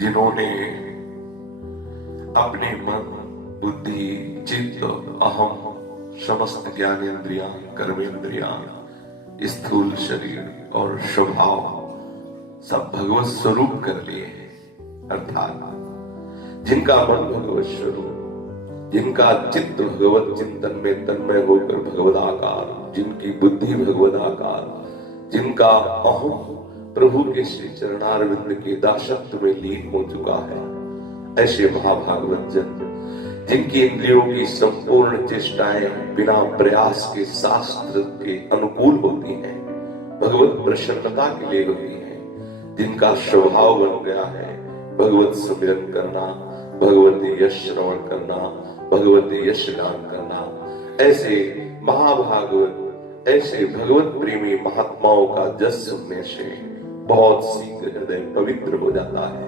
जिन्होंने अपने मन, बुद्धि, चित्त, अहम, समस्त ज्ञानेंद्रियां, कर्मेंद्रियां, स्थूल शरीर और स्वभाव सब भगवत स्वरूप कर लिए हैं। अर्थात जिनका मन भगवत स्वरूप, जिनका चित्त भगवत चिंतन में तन्मय होकर भगवदाकार, जिनकी बुद्धि भगवदाकार, जिनका अहम प्रभु के श्री चरणारविंद के दासत्व में लीन हो चुका है, ऐसे महाभागवत जन जिनकी इंद्रियों की संपूर्ण चेष्टाएं बिना प्रयास के शास्त्र के अनुकूल होती हैं, भगवत प्रसन्नता के लिए होती हैं, जिनका स्वभाव बन गया है भगवत सुमिरन करना, भगवती यश श्रवण करना, भगवती यश गान करना, ऐसे महाभागवत, ऐसे भगवत प्रेमी महात्माओं का जस सुनने से बहुत शीघ्र हृदय पवित्र हो जाता है।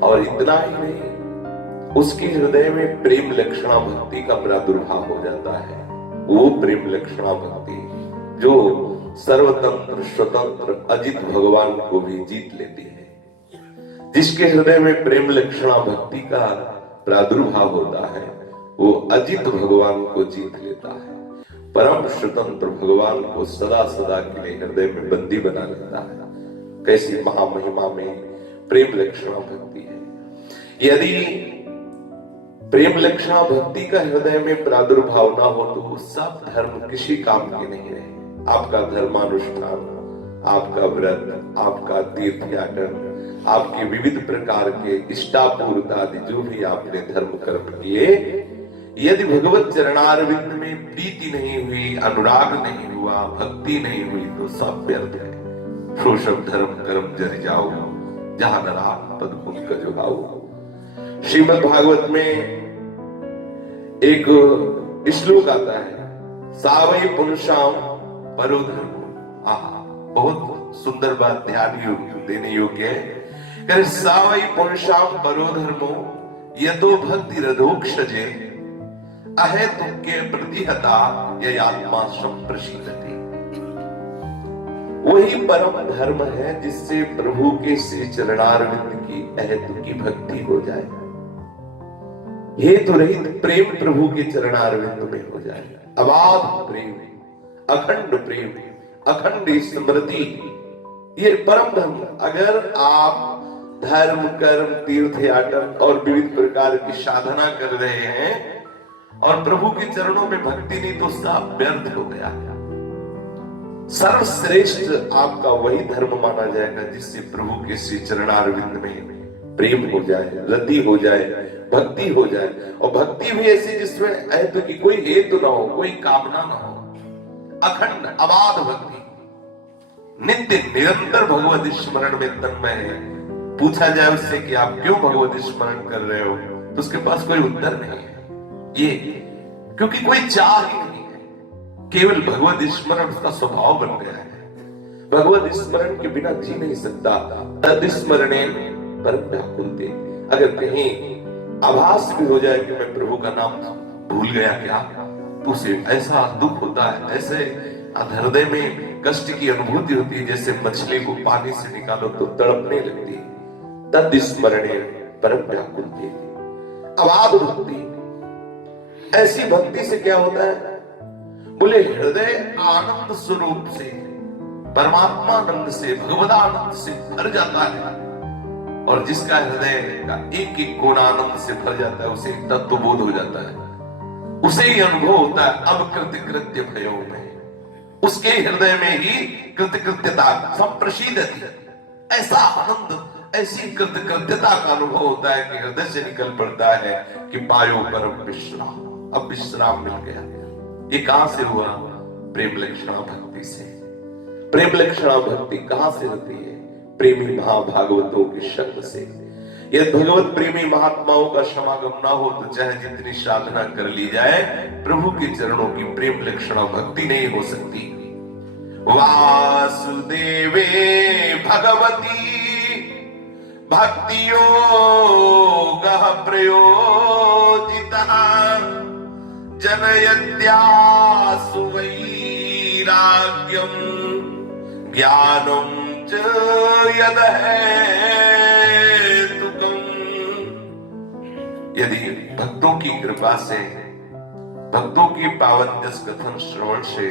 और इतना ही नहीं, उसके हृदय में प्रेम लक्षणा भक्ति का प्रादुर्भाव हो जाता है। वो प्रेम लक्षणा भक्ति जो सर्वतंत्र स्वतंत्र अजित भगवान को भी जीत लेती है। जिसके हृदय में प्रेम लक्षणा भक्ति का प्रादुर्भाव होता है, वो अजित भगवान को जीत लेता है। परम स्वतंत्र भगवान को सदा सदा के लिए हृदय में बंदी बना लेता है। कैसी महामहिमा में प्रेम लक्षणा भक्ति है। यदि प्रेम लक्षणा भक्ति का हृदय में प्रादुर्भाव ना हो तो सब धर्म किसी काम के नहीं रहे। आपका धर्मानुष्ठान, आपका व्रत, आपका तीर्थ याटन, आपके विविध प्रकार के इष्टापूर्त आदि जो भी आपने धर्म कर्म किए, यदि भगवत चरणारविंद में प्रीति नहीं हुई, अनुराग नहीं हुआ, भक्ति नहीं हुई तो सब व्यर्थ है। शोषम धर्म कर्म जर जाओ, जहां नरा पद पंकज भाओ। श्रीमद् भागवत में एक श्लोक आता है, सावई पुंसाम परो धर्म। बहुत सुंदर बात, ध्यान देने योग्य है। सावई पुंसाम परो धर्मो यतो भक्ति रधोक्षजे अहेतुक के प्रतिहता ये आत्मा संप्रशीलति। वही परम धर्म है जिससे प्रभु के श्री चरणारविंद की अहेतु की भक्ति हो जाए, हेतु रहित प्रेम प्रभु के चरणारविंद में हो जाए। अबाध प्रेम, अखंड प्रेम, अखंड स्मृति, ये परम धर्म। अगर आप धर्म कर्म तीर्थ याटन और विविध प्रकार की साधना कर रहे हैं और प्रभु के चरणों में भक्ति नहीं तो सब व्यर्थ हो गया। सर्वश्रेष्ठ आपका वही धर्म माना जाएगा जिससे प्रभु के श्री चरणारविंद में प्रेम हो जाए, रति हो जाए, भक्ति हो जाए। और भक्ति भी ऐसी जिसमें हेतु की कोई हेतु ना हो, कोई कामना ना हो, अखंड अबाध भक्ति, नित्य निरंतर भगवत स्मरण में तन्मय है। पूछा जाए उससे कि आप क्यों भगवत स्मरण कर रहे हो तो उसके पास कोई उत्तर नहीं है। ये क्योंकि कोई चाह ही नहीं है, केवल भगवत स्मरण उसका स्वभाव बन गया है। भगवत स्मरण के बिना जी नहीं सकता। तद स्मरणे परम व्याकुलते। अगर कहीं आभास भी हो जाए कि मैं प्रभु का नाम भूल गया क्या, तो उसे ऐसा दुख होता है, ऐसे हृदय में कष्ट की अनुभूति होती है जैसे मछली को पानी से निकालो तो तड़पने लगती है। तद स्मरणे परम व्याकुलते। अबाध भक्ति, ऐसी भक्ति से क्या होता है? बोले हृदय आनंद स्वरूप से, परमात्मानंद से, भगवदानंद से भर जाता है। और जिसका हृदय का एक एक कोना आनंद से भर जाता है उसे तत्वबोध हो जाता है। उसे ही अनुभव होता है अब कृत्य भयो में, उसके हृदय में ही कृत्यता संप्रशीदति। ऐसा आनंद, ऐसी कृत्यता का अनुभव होता है कि हृदय से निकल पड़ता है कि पायो परम विश्राम, अब विश्राम मिल गया। ये कहां से हुआ? प्रेम लक्षणा भक्ति से। प्रेम लक्षणा भक्ति कहां से होती है? प्रेमी महाभागवतों के संग से। यदि भगवत प्रेमी महात्माओं का समागम ना हो तो चाहे जितनी साधना कर ली जाए, प्रभु के चरणों की प्रेम लक्षणा भक्ति नहीं हो सकती। वासुदेवे भगवती भक्ति योगः प्रयोजितः जनयत्यासु वैराग्यं ज्ञानं च यदहेतुकम् यदि भक्तों की कृपा से, भक्तों की पावन जस कथन श्रवण से,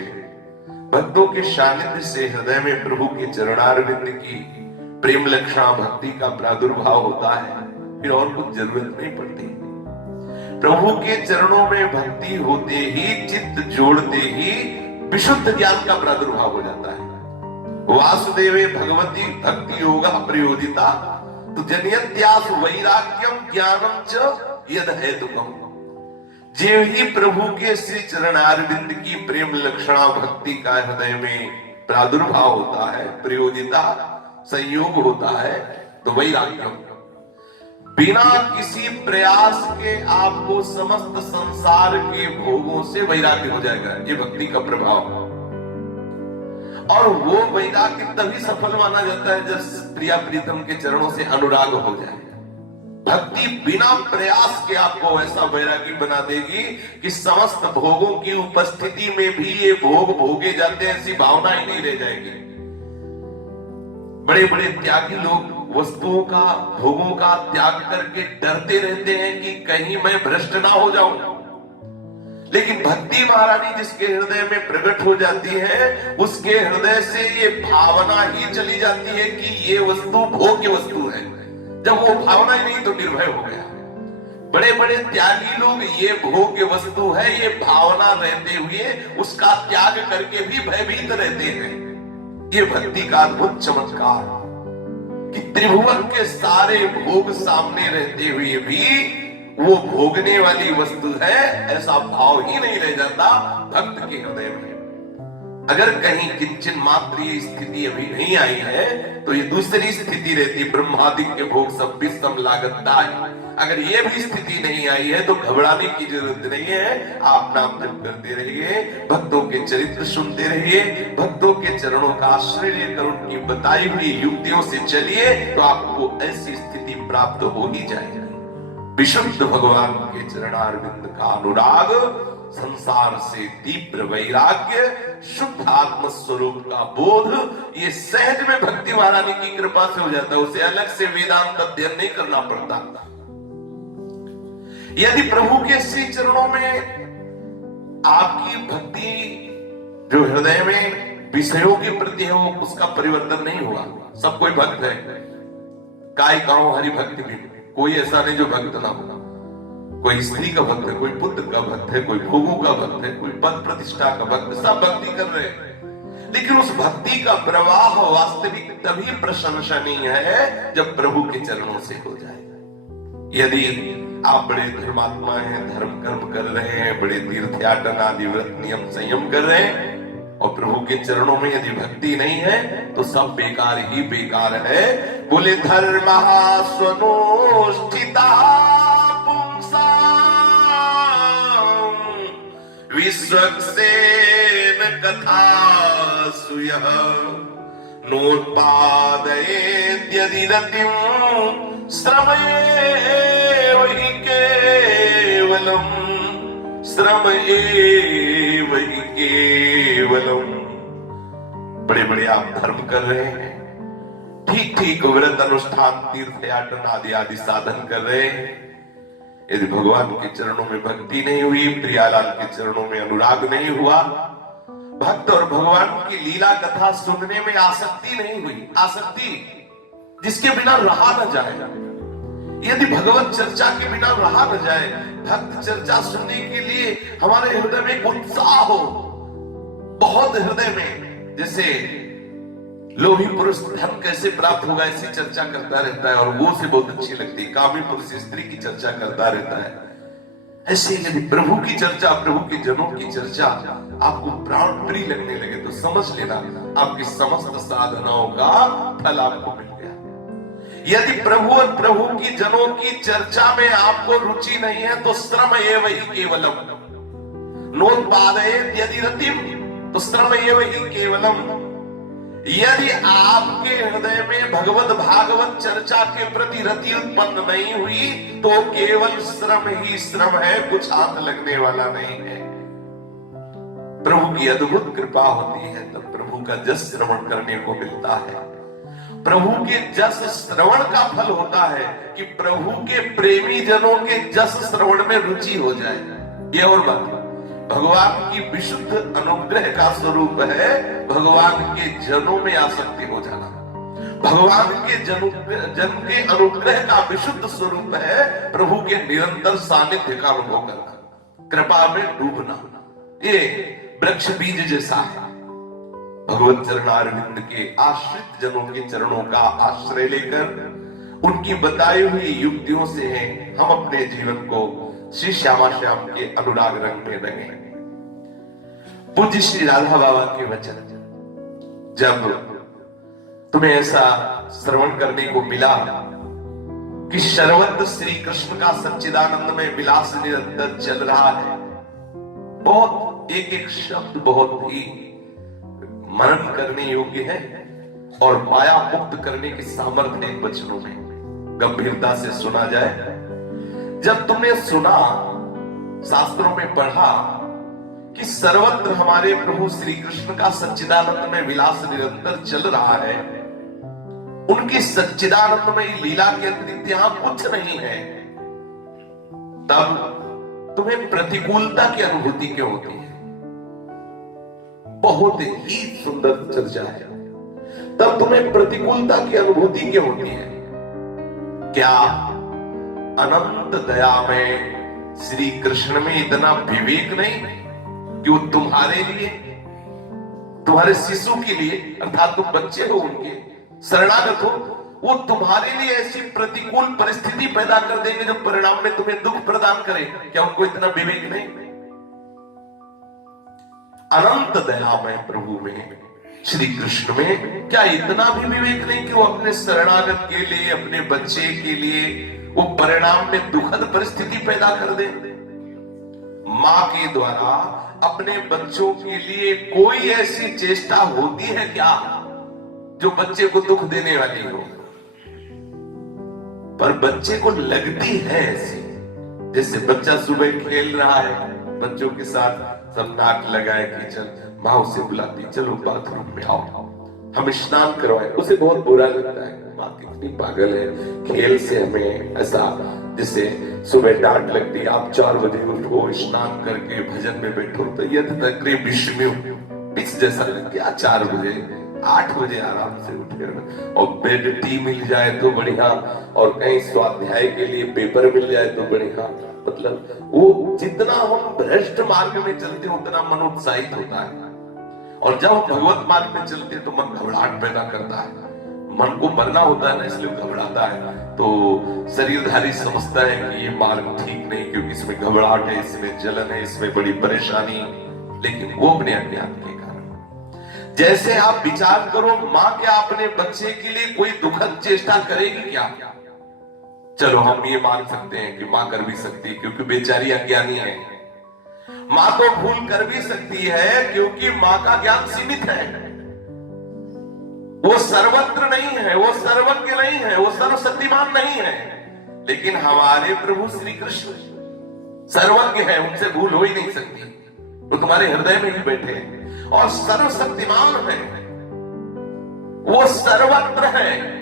भक्तों के सानिध्य से हृदय में प्रभु के चरणारविंद की प्रेम लक्षणा भक्ति का प्रादुर्भाव होता है, फिर और कुछ जरूरत नहीं पड़ती। प्रभु के चरणों में भक्ति होते ही, चित्त जोड़ते ही विशुद्ध ज्ञान का प्रादुर्भाव हो जाता है। वासुदेवे भगवती भक्ति योगा प्रयोजिता तो जनयत्यास वैराग्यम ज्ञानम च यद हेतुकम। जो ही प्रभु के श्री चरणारविंद की प्रेम लक्षणा भक्ति का हृदय में प्रादुर्भाव होता है, प्रयोजिता संयोग होता है, तो वैराग्यम, बिना किसी प्रयास के आपको समस्त संसार के भोगों से वैराग्य हो जाएगा। ये भक्ति का प्रभाव। और वो वैराग्य तभी सफल माना जाता है जब प्रिया प्रीतम के चरणों से अनुराग हो जाए। भक्ति बिना प्रयास के आपको ऐसा वैरागी बना देगी कि समस्त भोगों की उपस्थिति में भी ये भोग भोगे जाते हैं, ऐसी भावना ही नहीं रह जाएगी। बड़े बड़े त्यागी लोग वस्तुओं का, भोगों का त्याग करके डरते रहते हैं कि कहीं मैं भ्रष्ट ना हो जाऊं। लेकिन भक्ति महारानी जिसके हृदय में प्रकट हो जाती है, उसके हृदय से ये भावना ही चली जाती है कि ये वस्तु भोग्य वस्तु है। जब वो भावना ही नहीं तो निर्भय हो गया। बड़े बड़े त्यागी लोग ये भोग्य वस्तु है, ये भावना रहते हुए उसका त्याग करके भी भयभीत रहते हैं। ये भक्ति का अद्भुत चमत्कार कि त्रिभुवन के सारे भोग सामने रहते हुए भी वो भोगने वाली वस्तु है, ऐसा भाव ही नहीं रह जाता भक्त के हृदय में। अगर कहीं किंचन मात्र ये स्थिति अभी नहीं आई है तो ये दूसरी स्थिति रहती, ब्रह्मादिक के भोग सब भी सम लागता है। अगर ये भी स्थिति नहीं आई है तो घबराने की जरूरत नहीं है। आप नाम जप करते रहिए, भक्तों के चरित्र सुनते रहिए, भक्तों के चरणों का आश्रय लेकर उनकी बताई हुई युक्तियों से चलिए तो आपको ऐसी स्थिति प्राप्त हो ही जाएगी। विशुद्ध भगवान के चरणारविंद का अनुराग, संसार से तीव्र वैराग्य, शुद्ध आत्म स्वरूप का बोध, ये सहज में भक्ति महारानी की कृपा से हो जाता है। उसे अलग से वेदांत अध्ययन नहीं करना पड़ता। यदि प्रभु के श्री चरणों में आपकी भक्ति जो हृदय में विषयों के प्रति है, वो उसका परिवर्तन नहीं हुआ। सब कोई भक्त है, काय कहो हरि भक्ति भी, कोई ऐसा नहीं जो भक्त ना हो। कोई स्त्री का भक्त है, कोई पुत्र का भक्त है, कोई भोगों का भक्त है, कोई पद प्रतिष्ठा का भक्त, सब भक्ति कर रहे हैं। लेकिन उस भक्ति का प्रवाह वास्तविक तभी प्रशंसनीय है जब प्रभु के चरणों से हो जाए। यदि आप बड़े धर्मात्मा हैं, धर्म कर्म कर रहे हैं, बड़े तीर्थयाटन आदि व्रत नियम संयम कर रहे हैं, और प्रभु के चरणों में यदि भक्ति नहीं है तो सब बेकार ही बेकार है। बोले धर्म स्वनुष्ठिता विश्वक्सेन कथासु यः नोत्पादयेद्यदि रतिं श्रमयेव हि केवलम्, श्रमयेव हि केवलम्। बड़े बड़े आप धर्म कर रहे हैं, ठीक ठीक व्रत अनुष्ठान तीर्थयाटन आदि आदि साधन कर रहे हैं, यदि भगवान के चरणों में भक्ति नहीं हुई, प्रियालाल के चरणों में अनुराग नहीं हुआ, भक्त और भगवान की लीला कथा सुनने में आसक्ति नहीं हुई, आसक्ति जिसके बिना रहा न जाए, यदि भगवत चर्चा के बिना रहा न जाए, भक्त चर्चा सुनने के लिए हमारे हृदय में एक उत्साह हो, बहुत हृदय में, जैसे लोभी पुरुष धन कैसे प्राप्त होगा ऐसी चर्चा करता रहता है और वो से बहुत अच्छी लगती है, कामी पुरुष स्त्री की चर्चा करता रहता है। ऐसे यदि प्रभु की चर्चा, प्रभु के जनों की चर्चा आपको प्राण प्रिय लगने लगे तो समझ लेना आपकी समस्त साधनाओं का फल आपको मिल गया। यदि प्रभु और प्रभु की जनों की चर्चा में आपको रुचि नहीं है तो श्रम एव हि केवलम, नोत्पादयेत् यदि रतिम तो श्रम एव हि केवलम। यदि आपके हृदय में भगवत भागवत चर्चा के प्रति रति उत्पन्न नहीं हुई तो केवल श्रम ही श्रम है, कुछ हाथ लगने वाला नहीं है। प्रभु की अद्भुत कृपा होती है तब प्रभु का जस श्रवण करने को मिलता है। प्रभु के जस श्रवण का फल होता है कि प्रभु के प्रेमी जनों के जस श्रवण में रुचि हो जाए। ये और बात भगवान की विशुद्ध अनुग्रह का स्वरूप है, भगवान के जनों में आसक्ति हो जाना। भगवान के जन के अनुग्रह का विशुद्ध स्वरूप है प्रभु के निरंतर सानिध्य का अनुभव करना, कृपा में डूबना। ये वृक्ष बीज जैसा है। भगवत चरणारविंद के आश्रित जनों के चरणों का आश्रय लेकर उनकी बताई हुई युक्तियों से हम अपने जीवन को श्री श्यामा श्याम के अनुराग रंग में रंगे। पूज्य श्री राधा बाबा के वचन, जब तुम्हें ऐसा श्रवण करने को मिला कि सर्वत्र श्री कृष्ण का सच्चिदानंद में विलास निरंतर चल रहा है, बहुत एक एक शब्द बहुत ही मनन करने योग्य है और माया मुक्त करने की सामर्थ्य इन वचनों में गंभीरता से सुना जाए। जब तुमने सुना, शास्त्रों में पढ़ा कि सर्वत्र हमारे प्रभु श्री कृष्ण का सच्चिदानंद में विलास निरंतर चल रहा है, उनकी सच्चिदानंदमय लीला के अतिरिक्त यहां कुछ नहीं है, तब तुम्हें प्रतिकूलता की अनुभूति क्यों होती है? बहुत ही सुंदर चर्चा है। तब तुम्हें प्रतिकूलता की अनुभूति क्यों होती है? क्या अनंत दया में श्री कृष्ण में इतना विवेक नहीं कि वो तुम्हारे लिए, तुम्हारे शिशु के लिए, अर्थात तुम बच्चे हो, उनके शरणागत हो, वो तुम्हारे लिए ऐसी प्रतिकूल परिस्थिति पैदा कर देंगे जो परिणाम में तुम्हें दुख प्रदान करे? क्या उनको इतना विवेक नहीं? अनंत दया में प्रभु में, श्री कृष्ण में क्या इतना भी विवेक नहीं कि वो अपने शरणागत के लिए, अपने बच्चे के लिए वो परिणाम में दुखद परिस्थिति पैदा कर दे? मां के द्वारा अपने बच्चों के लिए कोई ऐसी चेष्टा होती है क्या जो बच्चे को दुख देने वाली हो? पर बच्चे को लगती है ऐसी, जैसे बच्चा सुबह खेल रहा है, बच्चों के साथ सब नाक लगाए कि चल, माँ उसे बुलाती, चलो बाथरूम में आओ, हम स्नान करवाए, उसे बहुत बुरा लगता है, माँ कितनी पागल है, खेल से हमें ऐसा, जैसे सुबह डांट लगती, आप 4 बजे उठो, स्नान करके भजन में बैठो, तो यदि तक विश्व में पिच जैसा लग गया, 4 बजे 8 बजे आराम से उठकर, और बेड टी मिल जाए तो बढ़िया, और कहीं स्वाध्याय के लिए पेपर मिल जाए तो बढ़िया। मतलब वो जितना हम भ्रष्ट मार्ग में चलते हैं उतना मन उत्साहित होता है, और जब हम भगवत मार्ग में चलते हैं तो मन घबराहट पैदा करता है। मन को मरना होता है ना, इसलिए घबराता है। तो शरीरधारी समझता है कि ये मार्ग ठीक नहीं, क्योंकि इसमें घबराहट है, इसमें जलन है, इसमें बड़ी परेशानी, लेकिन वो अपने अज्ञान के कारण। जैसे आप विचार करो, माँ क्या अपने बच्चे के लिए कोई दुखद चेष्टा करेगी क्या? चलो हम ये मान सकते हैं कि मां कर भी सकती है, क्योंकि बेचारी अज्ञानी है। मां तो भूल कर भी सकती है क्योंकि मां का ज्ञान सीमित है, वो सर्वत्र नहीं है, वो सर्वज्ञ नहीं है, वो सर्वशक्तिमान नहीं है। लेकिन हमारे प्रभु श्री कृष्ण सर्वज्ञ है, उनसे भूल हो ही नहीं सकती, वो तुम्हारे हृदय में ही बैठे हैं और सर्वशक्तिमान है, वो सर्वत्र है,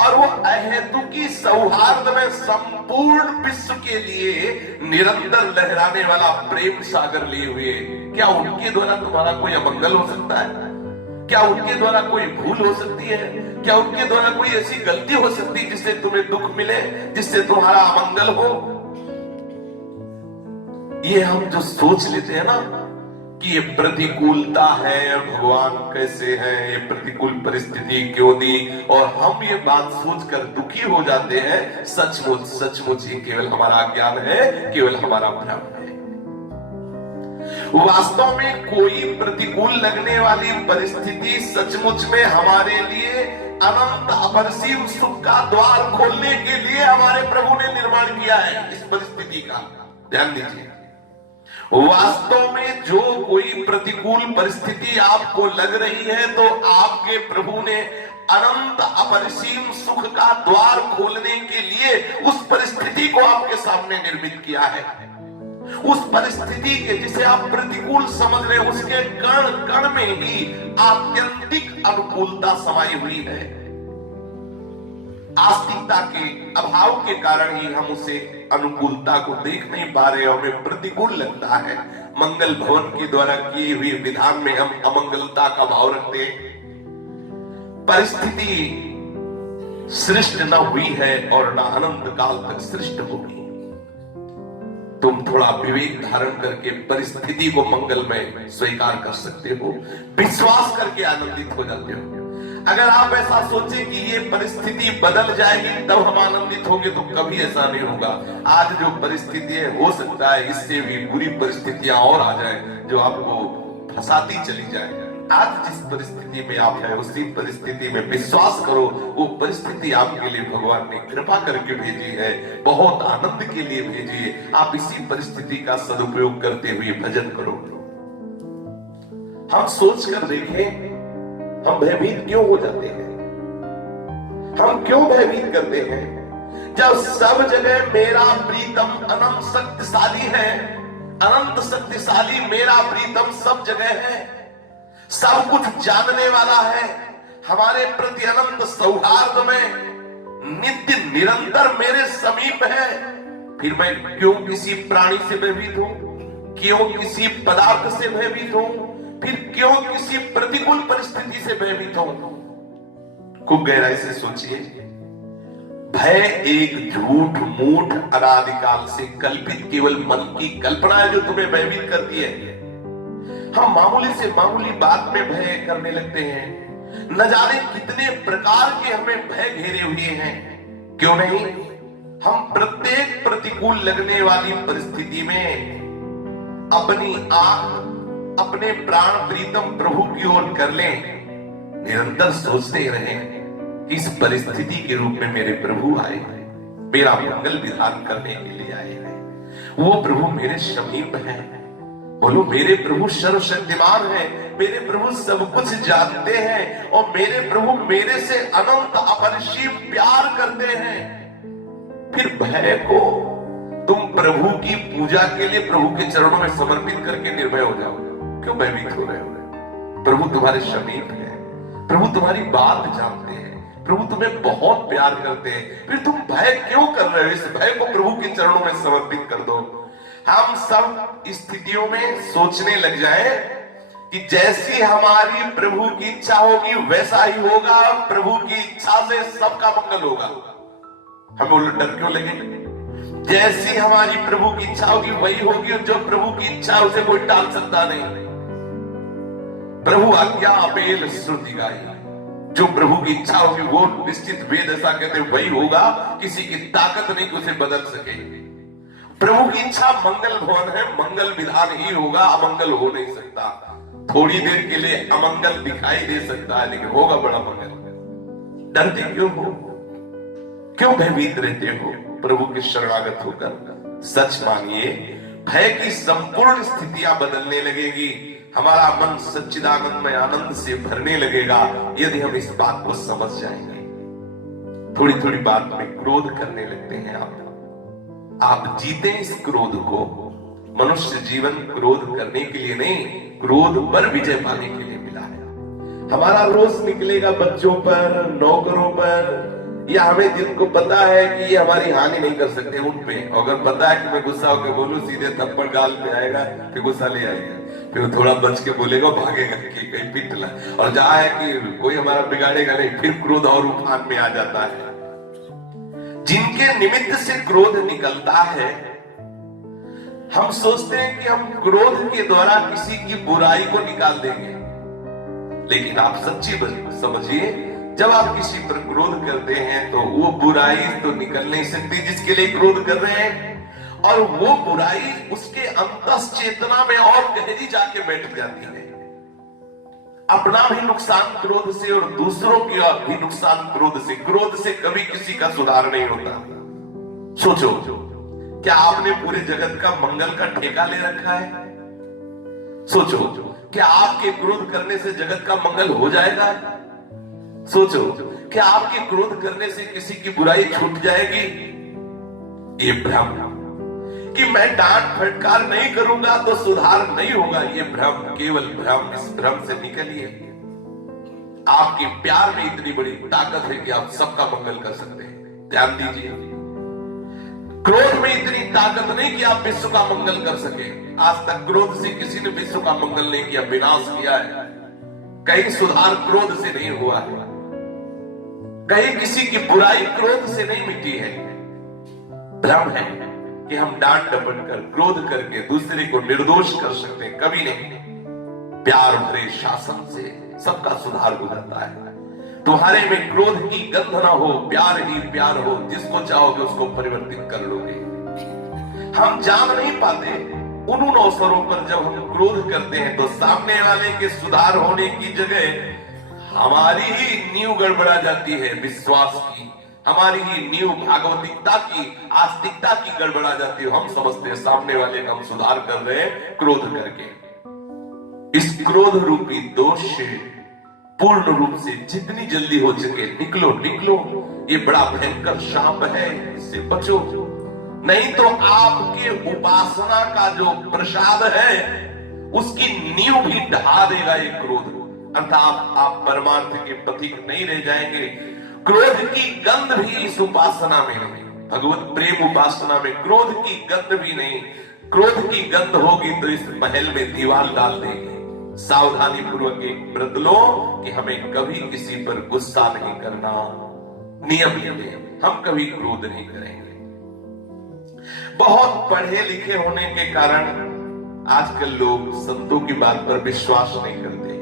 और वो अहेतुकी सौहार्द में संपूर्ण विश्व के लिए निरंतर लहराने वाला प्रेम सागर लिए हुए। क्या उनके द्वारा तुम्हारा कोई अमंगल हो सकता है? क्या उनके द्वारा कोई भूल हो सकती है? क्या उनके द्वारा कोई ऐसी गलती हो सकती है जिससे तुम्हें दुख मिले, जिससे तुम्हारा अमंगल हो? ये हम जो सोच लेते हैं ना कि ये प्रतिकूलता है, भगवान कैसे है, ये प्रतिकूल परिस्थिति क्यों दी, और हम ये बात सोचकर दुखी हो जाते हैं, सचमुच सचमुच ये केवल हमारा अज्ञान है, केवल हमारा भ्रम है। वास्तव में कोई प्रतिकूल लगने वाली परिस्थिति सचमुच में हमारे लिए अनंत अपरिसीम सुख का द्वार खोलने के लिए हमारे प्रभु ने निर्माण किया है। इस परिस्थिति का ध्यान दीजिए। वास्तव में जो कोई प्रतिकूल परिस्थिति आपको लग रही है, तो आपके प्रभु ने अनंत अपरिसीम सुख का द्वार खोलने के लिए उस परिस्थिति को आपके सामने निर्मित किया है। उस परिस्थिति के जिसे आप प्रतिकूल समझ रहे हैं, उसके कण कण में ही आत्यंतिक अनुकूलता समाई हुई है। आस्तिकता के अभाव के कारण ही हम उसे अनुकूलता को देख नहीं पा रहे, हमें प्रतिकूल लगता है। मंगल भवन के द्वारा किए हुए विधान में हम अमंगलता का भाव रखते हैं। परिस्थिति सृष्ट न हुई है और न अनंत काल तक सृष्ट होगी। तुम थोड़ा विवेक धारण करके परिस्थिति को मंगलमय स्वीकार कर सकते हो, विश्वास करके आनंदित हो जाते हो। अगर आप ऐसा सोचे कि ये परिस्थिति बदल जाएगी तब हम आनंदित होंगे, तो कभी ऐसा नहीं होगा। आज जो परिस्थिति है, हो सकता है इससे भी बुरी परिस्थितियां और आ जाए जो आपको फंसाती चली जाए। आज जिस परिस्थिति में आप हैं उसी परिस्थिति में विश्वास करो, वो परिस्थिति आपके लिए भगवान ने कृपा करके भेजी है, बहुत आनंद के लिए भेजी है। आप इसी परिस्थिति का सदुपयोग करते हुए भजन करो। हम सोच कर देखें, हम भयभीत क्यों हो जाते हैं? हम क्यों भयभीत करते हैं? जब सब जगह मेरा प्रीतम अनंत शक्तिशाली है, अनंत शक्तिशाली मेरा प्रीतम सब जगह है, सब कुछ जानने वाला है, हमारे प्रति अनंत सौहार्द में नित्य निरंतर मेरे समीप है, फिर मैं क्यों किसी प्राणी से भयभीत हूं? क्यों किसी पदार्थ से भयभीत हूं? फिर क्यों किसी प्रतिकूल परिस्थिति से भयभीत हूं? खूब गहराई से सोचिए। भय एक झूठ मूठ अनादिकाल से कल्पित केवल मन की कल्पना है जो तुम्हें भयभीत करती है। हम मामूली से मामूली बात में भय करने लगते हैं। न जाने कितने प्रकार के हमें भय घेरे हुए हैं। क्यों नहीं हम प्रत्येक प्रतिकूल लगने वाली परिस्थिति में अपनी आंख अपने प्राण प्रीतम प्रभु की ओर कर लें, निरंतर सोचते रहें इस परिस्थिति के रूप में मेरे प्रभु आए हैं, मेरा मंगल विधान करने के लिए आए हैं। वो प्रभु मेरे समीप हैं। बोलो, मेरे प्रभु सर्वशक्तिमान हैं, मेरे प्रभु सब कुछ जानते हैं और मेरे प्रभु मेरे से अनंत अपरिसीम प्यार करते हैं। फिर भय को तुम प्रभु की पूजा के लिए प्रभु के चरणों में समर्पित करके निर्भय हो जाओ। क्यों भयभीत हो रहे हो? प्रभु तुम्हारे समीप है, प्रभु तुम्हारी बात जानते हैं, प्रभु तुम्हें बहुत प्यार करते हैं। फिर तुम भय क्यों कर रहे हो? इस भय को प्रभु के चरणों में समर्पित कर दो। हम सब स्थितियों में सोचने लग जाए कि जैसी हमारी प्रभु की इच्छा होगी वैसा ही होगा, प्रभु की इच्छा से सबका मंगल होगा। हमें उल्टा डर क्यों लगे? जैसी हमारी प्रभु की इच्छा होगी वही होगी, और जो प्रभु की इच्छा है उसे कोई टाल सकता नहीं। प्रभु आज्ञा अपेल श्रुति गाई, जो प्रभु की इच्छा होगी वो निश्चित वेद ऐसा कहते वही होगा, किसी की ताकत नहीं कि उसे बदल सके। प्रभु की इच्छा मंगल भवन है, मंगल विधान ही होगा, अमंगल हो नहीं सकता। थोड़ी देर के लिए अमंगल दिखाई दे सकता है लेकिन होगा बड़ा मंगल। डरते क्यों हो? क्यों भयभीत रहते हो? प्रभु के शरणागत होकर सच मानिए, भय की संपूर्ण स्थितियां बदलने लगेगी। हमारा मन सच्चिदानंद में आनंद से भरने लगेगा यदि हम इस बात को समझ जाएंगे। थोड़ी थोड़ी बात में क्रोध करने लगते हैं आप जीते इस क्रोध को। मनुष्य जीवन क्रोध करने के लिए नहीं, क्रोध पर विजय पाने के लिए मिला है। हमारा रोष निकलेगा बच्चों पर, नौकरों पर, या हमें जिनको पता है कि ये हमारी हानि नहीं कर सकते उन पे। अगर पता है कि मैं गुस्सा होकर बोलूं सीधे थप्पड़ गाल पे आएगा, फिर गुस्सा ले आएगा, फिर थोड़ा बच के बोलेगा, भागेगा कि कहीं पिटला। और जहां है कि कोई हमारा बिगाड़ेगा नहीं, फिर क्रोध और उफान में आ जाता है। जिनके निमित्त से क्रोध निकलता है, हम सोचते हैं कि हम क्रोध के द्वारा किसी की बुराई को निकाल देंगे, लेकिन आप सच्ची समझिए, जब आप किसी पर क्रोध करते हैं तो वो बुराई तो निकल नहीं सकती जिसके लिए क्रोध कर रहे हैं, और वो बुराई उसके अंतस चेतना में और गहरी जाके बैठ जाती है। अपना भी नुकसान क्रोध से और दूसरों की भी नुकसान क्रोध से। क्रोध से कभी किसी का सुधार नहीं होता। सोचो, क्या आपने पूरे जगत का मंगल का ठेका ले रखा है? सोचो, क्या आपके क्रोध करने से जगत का मंगल हो जाएगा? सोचो, क्या आपके क्रोध करने से किसी की बुराई छूट जाएगी? ये भ्रम कि मैं डांट फटकार नहीं करूंगा तो सुधार नहीं होगा, ये भ्रम, केवल भ्रम। इस भ्रम से निकलिए। आपके प्यार में इतनी बड़ी ताकत है कि आप सबका मंगल कर सकते हैं। ध्यान दीजिए, क्रोध में इतनी ताकत नहीं कि आप विश्व का मंगल कर सके। आज तक क्रोध से किसी ने विश्व का मंगल नहीं किया, विनाश किया है। कहीं सुधार क्रोध से नहीं हुआ है, कहीं किसी की बुराई क्रोध से नहीं मिटी है। भ्रम है कि हम डांट डपट कर, क्रोध करके दूसरे को निर्दोष कर सकते हैं, कभी नहीं। प्यार भरे शासन से सबका सुधार हो जाता है। तुम्हारे में क्रोध की गंध ना हो, प्यार ही प्यार हो, जिसको चाहोगे उसको परिवर्तित कर लोगे। हम जान नहीं पाते उन अवसरों पर जब हम क्रोध करते हैं तो सामने वाले के सुधार होने की जगह हमारी ही नींव गड़बड़ा जाती है, विश्वास की, हमारी ही नींव भागवतिकता की, आस्तिकता की गड़बड़ा जाती है। हम समझते हैं सामने वाले का हम सुधार कर रहे हैं क्रोध करके। इस क्रोध रूपी दोष से पूर्ण रूप से जितनी जल्दी हो सके निकलो निकलो। ये बड़ा भयंकर शाप है, इससे बचो, नहीं तो आपके उपासना का जो प्रसाद है उसकी नींव भी ढहा देगा ये क्रोध। अर्थात आप परमार्थ के पथिक नहीं रह जाएंगे। क्रोध की गंध भी इस उपासना में नहीं, भगवत प्रेम उपासना में क्रोध की गंध भी नहीं। क्रोध की गंध होगी तो इस महल में दीवार डाल देगी। सावधानी पूर्वक एक व्रत लो कि हमें कभी किसी पर गुस्सा नहीं करना। नियम ये है, हम कभी क्रोध नहीं करेंगे। बहुत पढ़े लिखे होने के कारण आजकल लोग संतों की बात पर विश्वास नहीं करते,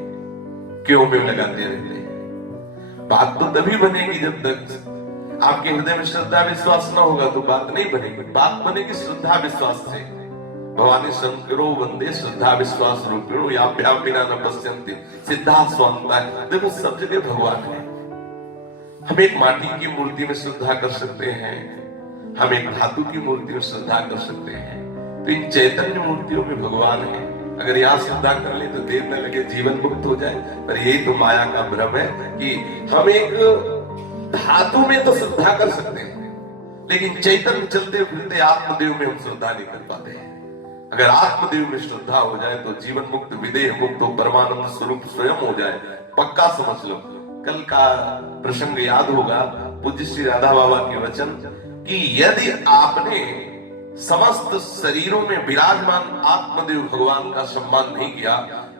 क्यों में लगाते रहते हैं। बात तो तभी बनेगी जब तक आपके हृदय में श्रद्धा विश्वास न होगा, तो बात नहीं बनेगी। बात बनेगी श्रद्धा विश्वास से। भवानी शंकरो वंदे श्रद्धा विश्वास रूपिणो याभ्याम बिना न पश्यन्ति सिद्धा स्वांता। देखो सब जगह भगवान है। हम एक माटी की मूर्ति में श्रद्धा कर सकते हैं, हम एक धातु की मूर्ति में श्रद्धा कर सकते हैं, तो इन चैतन्य मूर्तियों में भगवान है। अगर यहाँ श्रद्धा कर ले तो देर न लगे, जीवन मुक्त हो जाए। पर यही तो माया का भ्रम है कि हम एक धातु में तो श्रद्धा कर सकते हैं, लेकिन चैतन्य चलते फिरते आत्मदेव में हम श्रद्धा नहीं कर पाते हैं। अगर आत्मदेव में श्रद्धा हो जाए तो जीवन मुक्त, विदेह मुक्त, परमानंद स्वरूप स्वयं हो जाए, पक्का समझ लो। कल का प्रसंग याद होगा, पूज्य श्री राधा बाबा के वचन कि यदि आपने समस्त शरीरों में विराजमान आत्मदेव भगवान का सम्मान नहीं किया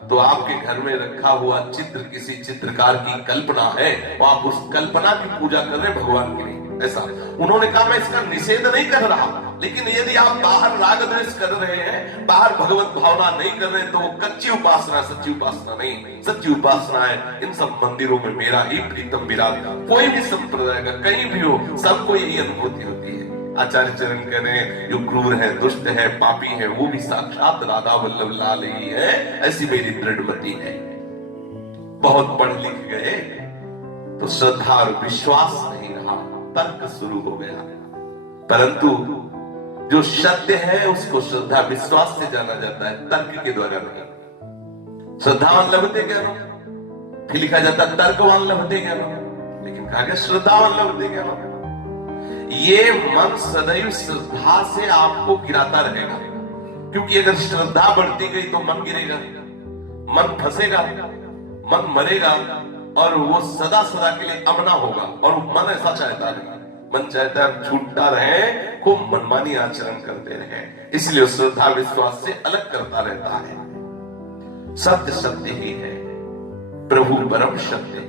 तो आपके घर में रखा हुआ चित्र किसी चित्रकार की कल्पना है, और आप उस कल्पना की पूजा कर रहे हैं भगवान के लिए। ऐसा उन्होंने कहा, मैं इसका निषेध नहीं कर रहा, लेकिन यदि आप बाहर राग द्वेष कर रहे हैं, बाहर भगवत भावना नहीं कर रहे, तो वो कच्ची उपासना, सच्ची उपासना नहीं। सच्ची उपासना है इन सब मंदिरों में मेरा ही प्रीतम विराज। कोई भी संप्रदाय का कहीं भी हो, सबको यही अनुभूति होती है। आचार्य चरण कह रहे हैं, जो क्रूर है, दुष्ट है, पापी है, वो भी साक्षात राधा वल्लभ लाल ही है, ऐसी मेरी दृढ़मति है। बहुत पढ़ लिख गए तो श्रद्धा और विश्वास नहीं रहा, तर्क शुरू हो गया। परंतु जो सत्य है उसको श्रद्धा विश्वास से जाना जाता है, तर्क के द्वारा नहीं। श्रद्धावान लभते ज्ञानम, फिर लिखा जाता है तर्कवान लभते ज्ञानम, लेकिन कहा गया श्रद्धावान लभते ज्ञानम। ये मन सदैव श्रद्धा से आपको गिराता रहेगा, क्योंकि अगर श्रद्धा बढ़ती गई तो मन गिरेगा, मन फंसेगा, मन मरेगा, और वो सदा सदा के लिए अमना होगा। और मन ऐसा चाहता नहीं, मन चाहता है छूटता रहे, खूब मनमानी आचरण करते रहे, इसलिए श्रद्धा विश्वास से अलग करता रहता है। सत्य सत्य ही है, प्रभु परम सत्य है।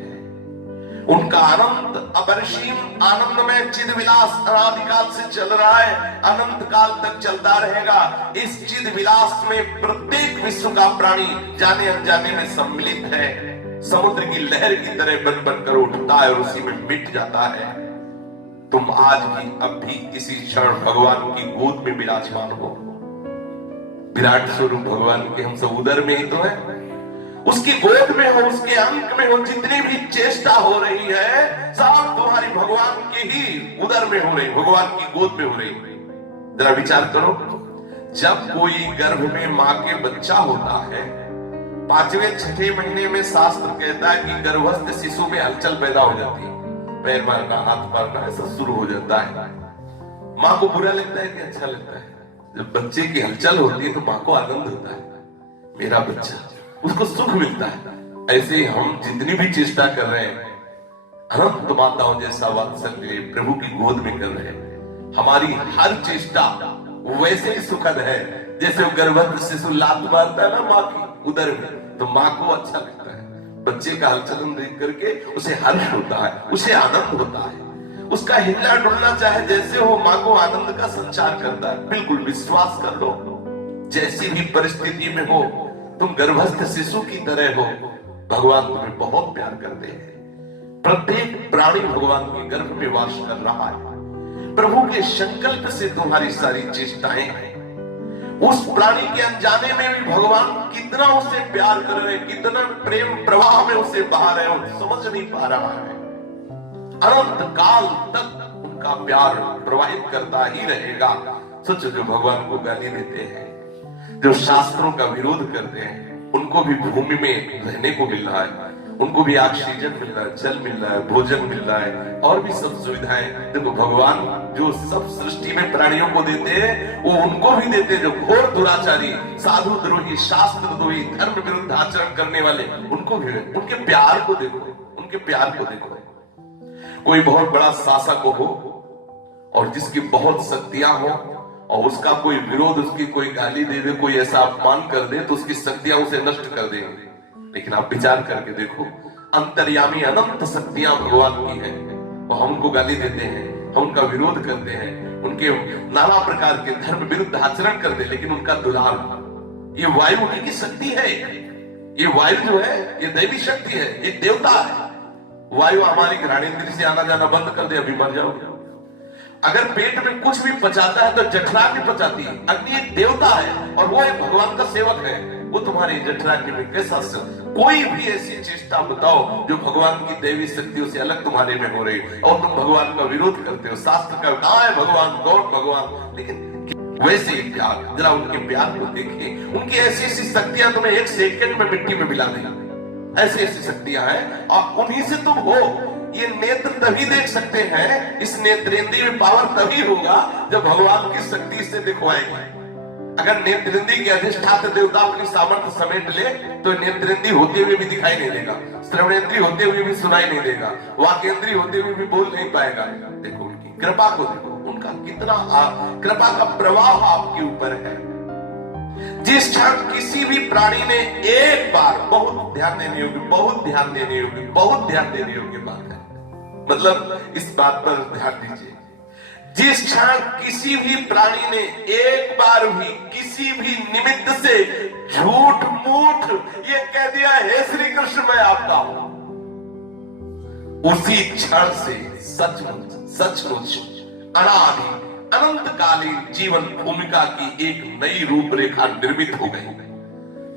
उनका अनंत अपरिसीम आनंदमय चिद विलास अनादिकाल से चल रहा है, अनंत काल तक चलता रहेगा। इस चिद विलास में प्रत्येक विश्व का प्राणी जाने अनजाने में सम्मिलित है, समुद्र की लहर की तरह बन बनकर उठता है और उसी में मिट जाता है। तुम आज भी अब भी इसी क्षण भगवान की गोद में विराजमान हो। विराट स्वरूप भगवान के हम सब उदर में ही तो है, उसकी गोद में हो, उसके अंक में हो। जितनी भी चेष्टा हो रही है सब तुम्हारी भगवान के ही उदर में हो रही, भगवान की गोद में हो रही। जरा विचार करो, जब कोई गर्भ में मां के बच्चा होता है, 5वें 6ठे महीने में शास्त्र कहता है कि गर्भस्थ शिशु में हलचल पैदा हो जाती है, पैर मारना, हाथ मारना, ऐसा शुरू हो जाता है। मां को बुरा लगता है कि अच्छा लगता है? जब बच्चे की हलचल होती है तो मां को आनंद होता है, मेरा बच्चा, उसको सुख मिलता है। ऐसे ही हम जितनी भी चेष्टा कर रहे हैं अनंत माताओं जैसा वात्सल्य प्रभु की गोद में कर रहे हैं। हमारी हर चेष्टा वैसे ही सुखद है जैसे वो गर्भस्थ शिशु लात मारता है ना माँ की उदर में, तो माँ को अच्छा लगता है। बच्चे का हलचलन देख करके उसे हर्ष होता है, उसे आनंद होता है। उसका हिलना डुलना चाहे जैसे हो, माँ को आनंद का संचार करता है। बिल्कुल विश्वास कर लो, जैसी भी परिस्थिति में हो तुम गर्भस्थ शिशु की तरह हो, भगवान तुम्हें बहुत प्यार करते हैं। प्रत्येक प्राणी भगवान के गर्भ में वास कर रहा है। प्रभु के संकल्प से तुम्हारी सारी चेष्टाएं हैं। उस प्राणी के अनजाने में भी भगवान कितना उसे प्यार कर रहे हैं, कितना प्रेम प्रवाह में उसे बहा रहे हो, समझ नहीं पा रहा है। अनंत काल तक उनका प्यार प्रवाहित करता ही रहेगा। सोचो, जो भगवान को गाली देते हैं, जो शास्त्रों का विरोध करते हैं, उनको भी भूमि में रहने को मिल रहा है, उनको भी ऑक्सीजन मिल रहा है, जल मिल रहा है, भोजन मिल रहा है और भी सब सुविधाएं। देखो, भगवान जो सब सृष्टि में प्राणियों को देते हैं वो उनको भी देते हैं। जो घोर दुराचारी, साधु द्रोही, शास्त्र द्रोही, धर्म विरुद्ध आचरण करने वाले, उनको भी, उनके प्यार को देखो, उनके प्यार को देखो। कोई बहुत बड़ा शासक हो और जिसकी बहुत शक्तियां हो और उसका कोई विरोध, उसकी कोई गाली दे दे, कोई ऐसा अपमान कर दे तो उसकी शक्तियां उसे नष्ट कर देंगे। लेकिन आप विचार करके देखो, अंतर्यामी अनंत शक्तियां भगवान की है और हम उनको गाली देते हैं, हम उनका विरोध करते हैं, उनके नाना प्रकार के धर्म विरुद्ध आचरण करते हैं, लेकिन उनका दुलार, ये वायु उन्हीं की शक्ति है। ये वायु जो है ये दैवी शक्ति है, एक देवता है। वायु हमारी घ्राणेंद्रिय से आना जाना बंद कर दे, अभी मर जाओगे। अगर पेट में कुछ भी पचाता है तो जठराग्नि पचाती है। अग्नि एक देवता है और वो एक भगवान का सेवक है। वो तुम्हारी जठराग्नि में कैसा कोई भी ऐसी चेष्टा बताओ जो भगवान की दैवी शक्तियों से अलग तुम्हारे में हो रही और तुम भगवान का विरोध करते हो। शास्त्र का कहाँ है भगवान, कौन भगवान? लेकिन वैसे ही प्यार, जरा उनके प्यार को देखिए। उनकी ऐसी ऐसी शक्तियां तुम्हें एक सेकंड में मिट्टी में मिला देंगी। ऐसी ऐसी शक्तियां हैं और उन्हीं से तुम हो। ये नेत्र तभी देख सकते हैं, इस नेत्रेंद्रिय में पावर तभी होगा जब भगवान की शक्ति से दिखवाएंगे। अगर नेत्रेंद्रिय के अधिष्ठात्र देवता अपनी सामर्थ्य समेट ले तो नेत्रेंद्रिय होते हुए भी दिखाई नहीं देगा, श्रवणेंद्रिय होते हुए भी सुनाई नहीं देगा, वाकेंद्रिय होते हुए भी बोल नहीं पाएगा। देखो उनकी कृपा को देखो, उनका कितना कृपा का प्रवाह आपके ऊपर है। जिस क्षण किसी भी प्राणी ने एक बार, बहुत ध्यान देने योग्य, बहुत ध्यान देने योग्य, बहुत ध्यान देने योग्य बात है, मतलब इस बात पर ध्यान दीजिए। जिस क्षण किसी भी प्राणी ने एक बार भी किसी भी निमित्त से झूठ मूठ ये कह दिया, हे श्री कृष्ण मैं आपका हूं, उसी क्षण से सचमुच सचमुच अनादि अनंतकालीन जीवन भूमिका की एक नई रूपरेखा निर्मित हो गई।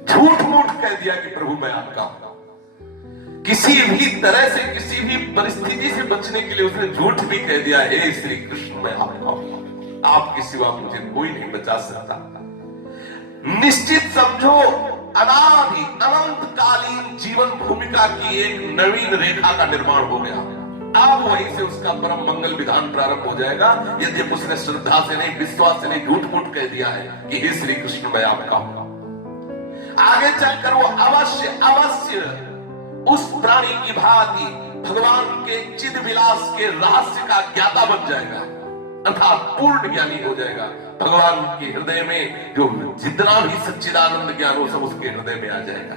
झूठ मूठ कह दिया कि प्रभु मैं आपका हूं। किसी भी तरह से, किसी भी परिस्थिति से बचने के लिए उसने झूठ भी कह दिया, हे श्री कृष्ण मैं आपका हूं, आपके सिवा मुझे कोई नहीं बचा सकता। निश्चित समझो, अनादि अनंतकालीन जीवन भूमिका की एक नवीन रेखा का निर्माण हो गया। अब वहीं से उसका परम मंगल विधान प्रारंभ हो जाएगा, यदि उसने श्रद्धा से नहीं, विश्वास से नहीं, झूठ मूठ कह दिया है कि हे श्री कृष्ण मैं आपका हूं। आगे चलकर वो अवश्य अवश्य उस प्राणी की भांति भगवान के चिद विलास के रहस्य का ज्ञाता बन जाएगा, अर्थात पूर्ण ज्ञानी हो जाएगा। भगवान के हृदय में जो जितना भी सच्चिदानंद ज्ञान हो सब उसके हृदय में आ जाएगा।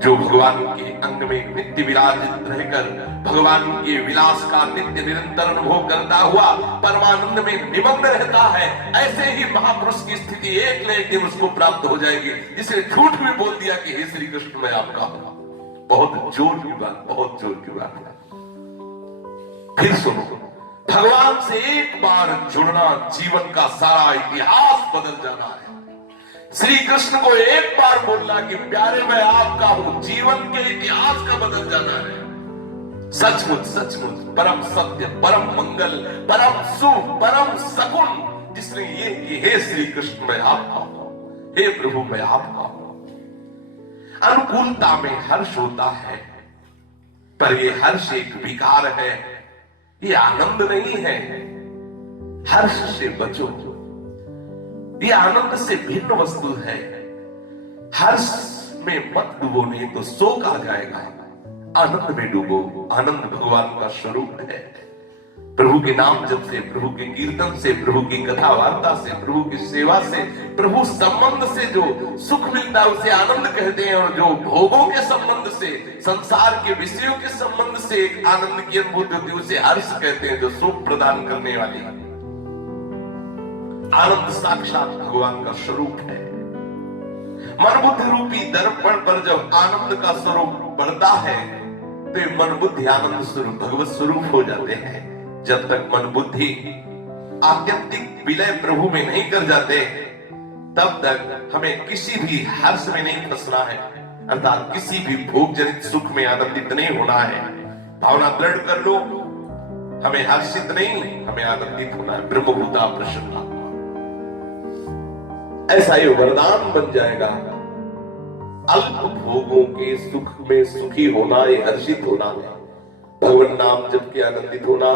जो भगवान के अंग में नित्य विराजित रहकर भगवान के विलास का नित्य निरंतर अनुभव करता हुआ परमानंद में निमग्न रहता है, ऐसे ही महापुरुष की स्थिति एक न एक दिन उसको प्राप्त हो जाएगी, जिसने झूठ भी बोल दिया कि हे श्री कृष्ण मैं आपका हूं। बहुत जोर की बात, बहुत जोर की बात है। फिर सुनो, भगवान से एक बार जुड़ना जीवन का सारा इतिहास बदल जाना है। श्री कृष्ण को एक बार बोलना कि प्यारे मैं आपका हूं, जीवन के इतिहास का बदल जाना है। सचमुच सचमुच परम सत्य, परम मंगल, परम शुभ, परम सगुण जिसने ये कि हे श्री कृष्ण मैं आपका हूं, हे प्रभु मैं आपका हूं। अनुकूलता में हर्ष होता है, पर ये हर्ष एक विकार है, ये आनंद नहीं है। हर्ष से बचो, ये आनंद से भिन्न वस्तु है। हर्ष में मत डूबो, नहीं तो शोक आ जाएगा। आनंद में डूबो। आनंद भगवान का स्वरूप है। प्रभु के नाम जप से, प्रभु के कीर्तन से, प्रभु की कथा वार्ता से, प्रभु की सेवा से, प्रभु संबंध से जो सुख मिलता है उसे आनंद कहते हैं। और जो भोगों के संबंध से, संसार के विषयों के संबंध से एक आनंद की अनुभूति होती है उसे हर्ष कहते हैं, जो सुख प्रदान करने वाली। आनंद साक्षात भगवान का स्वरूप है। मन बुद्धि रूपी दर्पण पर जब आनंद का स्वरूप बढ़ता है तो मन बुद्धि आनंद स्वरूप भगवत स्वरूप हो जाते हैं। जब तक मन बुद्धि आत्यंतिक विलय प्रभु में नहीं कर जाते तब तक हमें किसी भी हर्ष में नहीं फंसना है, अर्थात किसी भी भोग जनित सुख में आनंदित नहीं होना है। भावना दृढ़ कर लो, हमें हर्षित नहीं, हमें आनंदित होना है। ब्रह्मभूता प्रसन्ना, ऐसा ये वरदान बन जाएगा। अल्प भोगों के सुख में सुखी होना, ये हर्षित होना है। भगवत नाम जप के आनंदित होना,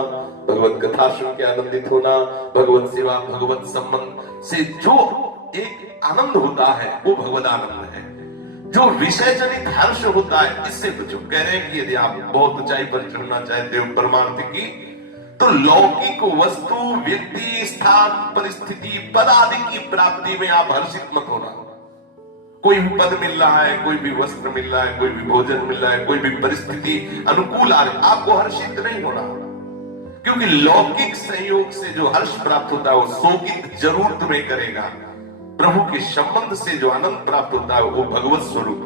भगवत कथा सुन के आनंदित होना, भगवत सेवा, भगवत संबंध से जो एक आनंद होता है वो भगवत आनंद है। जो विषय जनित हर्ष होता है इससे बचो। कह रहे हैं कि यदि आप बहुत ऊंचाई पर चढ़ना चाहते हो परमार्थ की, तो लौकिक वस्तु, व्यक्ति, स्थान, परिस्थिति, पद आदि की प्राप्ति में आप हर्षित मत होना। कोई भी पद मिल रहा है, कोई भी वस्त्र मिल रहा है, कोई भी भोजन मिल रहा है, कोई भी परिस्थिति अनुकूल आ रही, आपको हर्षित नहीं होना। क्योंकि लौकिक संयोग से जो हर्ष प्राप्त होता है वो शोकित जरूर तुम्हें करेगा। प्रभु के संबंध से जो आनंद प्राप्त होता है वो भगवत स्वरूप